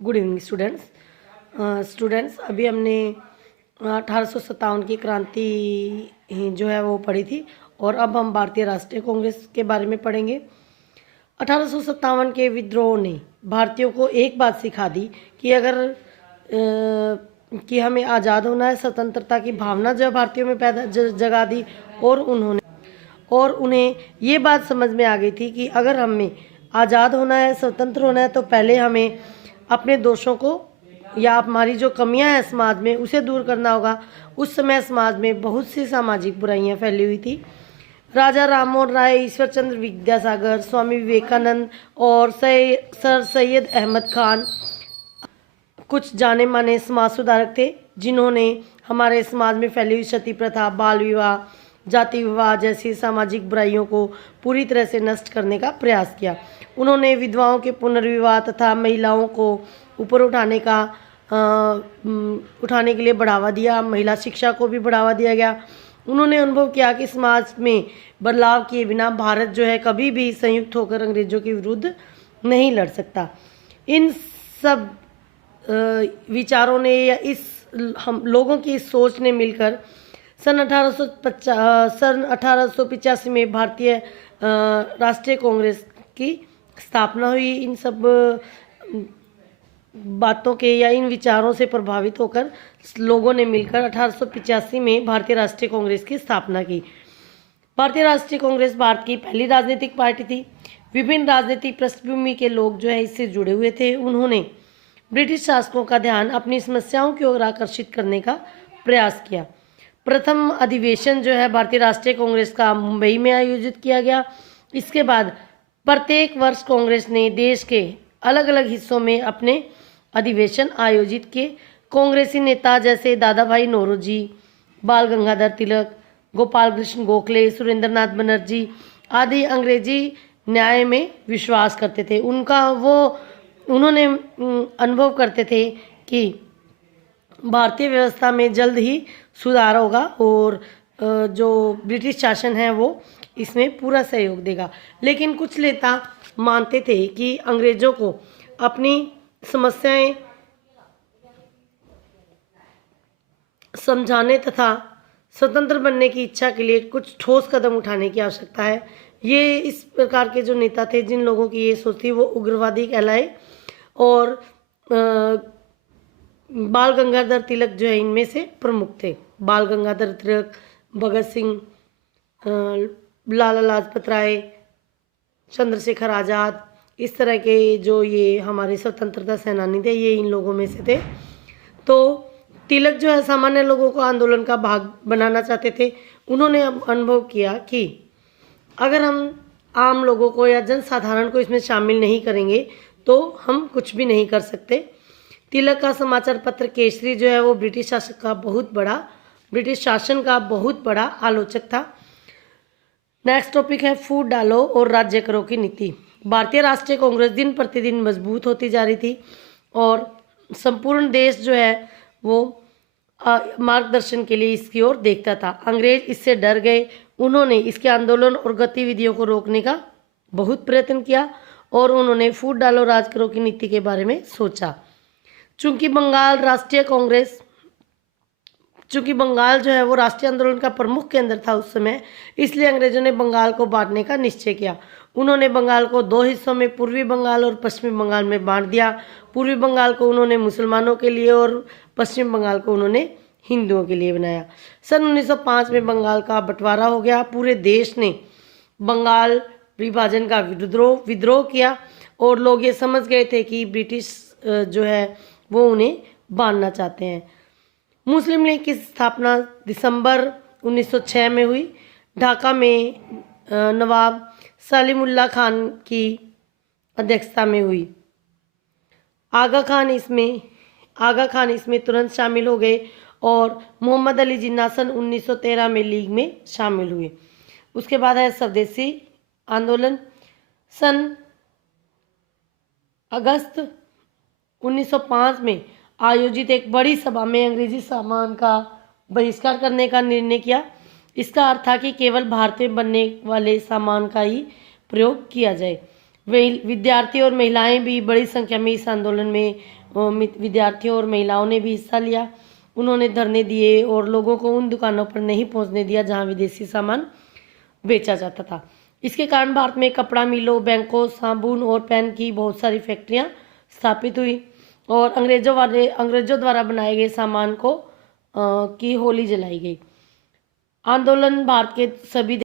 Good evening students. अभी हमने 1857 की क्रांति जो है वो पढ़ी थी और अब हम भारतीय राष्ट्रीय कांग्रेस के बारे में पढ़ेंगे। 1857 के विद्रोह ने भारतीयों को एक बात सिखा दी कि कि हमें आज़ाद होना है। स्वतंत्रता की भावना जो भारतीयों में पैदा जगा दी और उन्हें ये बात समझ में आ गई थी कि अगर हमें आज़ाद होना है, स्वतंत्र होना है, तो पहले हमें अपने दोषों को या हमारी जो कमियां हैं समाज में उसे दूर करना होगा। उस समय समाज में बहुत सी सामाजिक बुराइयां फैली हुई थी। राजा राममोहन राय, ईश्वर चंद्र विद्यासागर, स्वामी विवेकानंद और सर सैयद अहमद खान कुछ जाने माने समाज सुधारक थे, जिन्होंने हमारे समाज में फैली हुई सती प्रथा, बाल विवाह, जाति विवाह जैसी सामाजिक बुराइयों को पूरी तरह से नष्ट करने का प्रयास किया। उन्होंने विधवाओं के पुनर्विवाह तथा महिलाओं को ऊपर उठाने के लिए बढ़ावा दिया। महिला शिक्षा को भी बढ़ावा दिया गया। उन्होंने अनुभव किया कि समाज में बदलाव किए बिना भारत जो है कभी भी संयुक्त होकर अंग्रेजों के विरुद्ध नहीं लड़ सकता। इन सब विचारों ने या हम लोगों की इस सोच ने मिलकर सन 1885 में भारतीय राष्ट्रीय कांग्रेस की स्थापना हुई। इन सब बातों के या इन विचारों से प्रभावित होकर लोगों ने मिलकर 1885 में भारतीय राष्ट्रीय कांग्रेस की स्थापना की। भारतीय राष्ट्रीय कांग्रेस भारत की पहली राजनीतिक पार्टी थी। विभिन्न राजनीतिक पृष्ठभूमि के लोग जो है इससे जुड़े हुए थे। उन्होंने ब्रिटिश शासकों का ध्यान अपनी समस्याओं की ओर आकर्षित करने का प्रयास किया। प्रथम अधिवेशन जो है भारतीय राष्ट्रीय कांग्रेस का मुंबई में आयोजित किया गया। इसके बाद प्रत्येक वर्ष कांग्रेस ने देश के अलग अलग हिस्सों में अपने अधिवेशन आयोजित किए। कांग्रेसी नेता जैसे दादा भाई नौरोजी, बाल गंगाधर तिलक, गोपाल कृष्ण गोखले, सुरेंद्रनाथ बनर्जी आदि अंग्रेजी न्याय में विश्वास करते थे। उन्होंने अनुभव करते थे कि भारतीय व्यवस्था में जल्द ही सुधार होगा और जो ब्रिटिश शासन है वो इसमें पूरा सहयोग देगा। लेकिन कुछ नेता मानते थे कि अंग्रेजों को अपनी समस्याएं समझाने तथा स्वतंत्र बनने की इच्छा के लिए कुछ ठोस कदम उठाने की आवश्यकता है। ये इस प्रकार के जो नेता थे, जिन लोगों की ये सोच थी, वो उग्रवादी कहलाए और बाल गंगाधर तिलक जो है इनमें से प्रमुख थे। बाल गंगाधर तिलक, भगत सिंह, लाला लाजपत राय, चंद्रशेखर आज़ाद, इस तरह के जो ये हमारे स्वतंत्रता सेनानी थे, ये इन लोगों में से थे। तो तिलक जो है सामान्य लोगों को आंदोलन का भाग बनाना चाहते थे। उन्होंने अब अनुभव किया कि अगर हम आम लोगों को या जनसाधारण को इसमें शामिल नहीं करेंगे तो हम कुछ भी नहीं कर सकते। तिलक का समाचार पत्र केसरी जो है वो ब्रिटिश शासन का बहुत बड़ा आलोचक था। नेक्स्ट टॉपिक है फूट डालो और राज्य करो की नीति। भारतीय राष्ट्रीय कांग्रेस दिन प्रतिदिन मजबूत होती जा रही थी और संपूर्ण देश जो है वो मार्गदर्शन के लिए इसकी ओर देखता था। अंग्रेज इससे डर गए। उन्होंने इसके आंदोलन और गतिविधियों को रोकने का बहुत प्रयत्न किया और उन्होंने फूट डालो राज करो की नीति के बारे में सोचा। चूंकि बंगाल जो है वो राष्ट्रीय आंदोलन का प्रमुख केंद्र था उस समय, इसलिए अंग्रेजों ने बंगाल को बांटने का निश्चय किया। उन्होंने बंगाल को दो हिस्सों में, पूर्वी बंगाल और पश्चिमी बंगाल में बांट दिया। पूर्वी बंगाल को उन्होंने मुसलमानों के लिए और पश्चिम बंगाल को उन्होंने हिंदुओं के लिए बनाया। सन 1905 में बंगाल का बंटवारा हो गया। पूरे देश ने बंगाल विभाजन का विद्रोह किया और लोग ये समझ गए थे कि ब्रिटिश जो है वो उन्हें बांटना चाहते हैं। मुस्लिम लीग की स्थापना दिसंबर 1906 में हुई। ढाका में नवाब सलीमुल्लाह खान की अध्यक्षता में हुई। आगा खान इसमें तुरंत शामिल हो गए और मोहम्मद अली जिन्ना सन 1913 में लीग में शामिल हुए। उसके बाद है स्वदेशी आंदोलन। सन अगस्त 1905 में आयोजित एक बड़ी सभा में अंग्रेजी सामान का बहिष्कार करने का निर्णय किया। इसका अर्थ था कि केवल भारत में बनने वाले सामान का ही प्रयोग किया जाए। विद्यार्थी और महिलाएं भी बड़ी संख्या में इस आंदोलन में विद्यार्थियों और महिलाओं ने भी हिस्सा लिया। उन्होंने धरने दिए और लोगों को उन दुकानों पर नहीं पहुंचने दिया जहां विदेशी सामान बेचा जाता था। इसके कारण भारत में कपड़ा मिलों, बैंकों, साबुन और पेन की बहुत सारी फैक्ट्रियां स्थापित हुई और अंग्रेजों द्वारा बनाए गए सामान को की होली जलाई गई। आंदोलन भारत के सभी